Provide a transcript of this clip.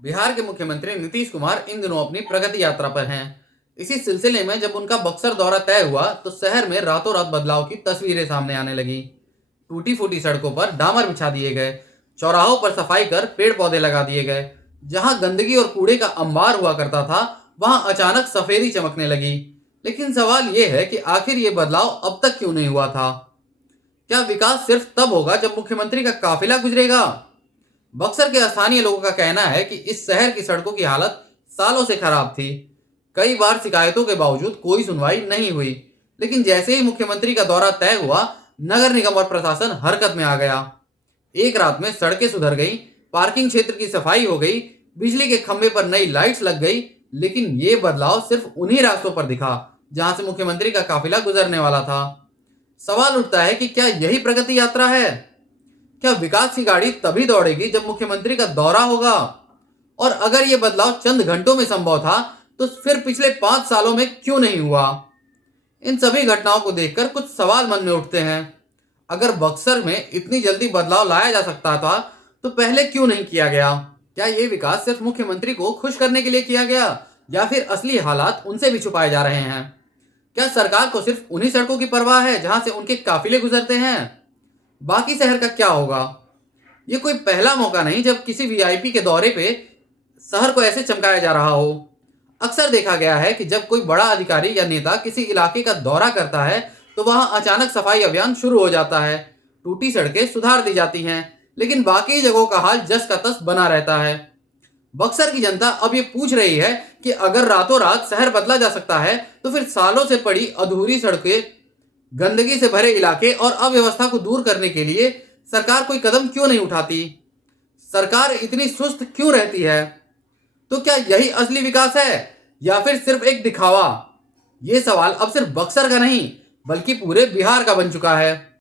बिहार के मुख्यमंत्री नीतीश कुमार इन दिनों अपनी प्रगति यात्रा पर हैं। इसी सिलसिले में जब उनका बक्सर दौरा तय हुआ तो शहर में रातों रात बदलाव की तस्वीरें सामने आने लगी। टूटी फूटी सड़कों पर डामर बिछा दिए गए, चौराहों पर सफाई कर पेड़ पौधे लगा दिए गए। जहां गंदगी और कूड़े का अंबार हुआ करता था, वहां अचानक सफेदी चमकने लगी। लेकिन सवाल यह है कि आखिर ये बदलाव अब तक क्यों नहीं हुआ था? क्या विकास सिर्फ तब होगा जब मुख्यमंत्री का काफिला गुजरेगा? बक्सर के स्थानीय लोगों का कहना है कि इस शहर की सड़कों की हालत सालों से खराब थी। कई बार शिकायतों के बावजूद कोई सुनवाई नहीं हुई। लेकिन जैसे ही मुख्यमंत्री का दौरा तय हुआ, नगर निगम और प्रशासन हरकत में आ गया। एक रात में सड़कें सुधर गई, पार्किंग क्षेत्र की सफाई हो गई, बिजली के खंभे पर नई लाइट्स लग गई। लेकिन ये बदलाव सिर्फ उन्हीं रास्तों पर दिखा जहां से मुख्यमंत्री का काफिला गुजरने वाला था। सवाल उठता है कि क्या यही प्रगति यात्रा है? क्या विकास की गाड़ी तभी दौड़ेगी जब मुख्यमंत्री का दौरा होगा? और अगर यह बदलाव चंद घंटों में संभव था, तो फिर पिछले 5 सालों में क्यों नहीं हुआ? इन सभी घटनाओं को देखकर कुछ सवाल मन में उठते हैं। अगर बक्सर में इतनी जल्दी बदलाव लाया जा सकता था, तो पहले क्यों नहीं किया गया? क्या ये विकास सिर्फ मुख्यमंत्री को खुश करने के लिए किया गया, या फिर असली हालात उनसे भी छुपाए जा रहे हैं? क्या सरकार को सिर्फ उन्हीं सड़कों की परवाह है जहां से उनके काफिले गुजरते हैं? बाकी शहर का क्या होगा? ये कोई पहला मौका नहीं जब किसी वीआईपी के दौरे पे शहर को ऐसे चमकाया जा रहा हो। अक्सर देखा गया है कि जब कोई बड़ा अधिकारी या नेता किसी इलाके का दौरा करता है, तो वहां अचानक सफाई अभियान शुरू हो जाता है। टूटी सड़कें सुधार दी जाती हैं, लेकिन बाकी जगहों का हाल जस का तस बना रहता है। बक्सर की जनता अब ये पूछ रही है कि अगर रातों रात शहर बदला जा सकता है, तो फिर सालों से पड़ी अधूरी सड़कें, गंदगी से भरे इलाके और अव्यवस्था को दूर करने के लिए सरकार कोई कदम क्यों नहीं उठाती? सरकार इतनी सुस्त क्यों रहती है? तो क्या यही असली विकास है, या फिर सिर्फ एक दिखावा? ये सवाल अब सिर्फ बक्सर का नहीं, बल्कि पूरे बिहार का बन चुका है।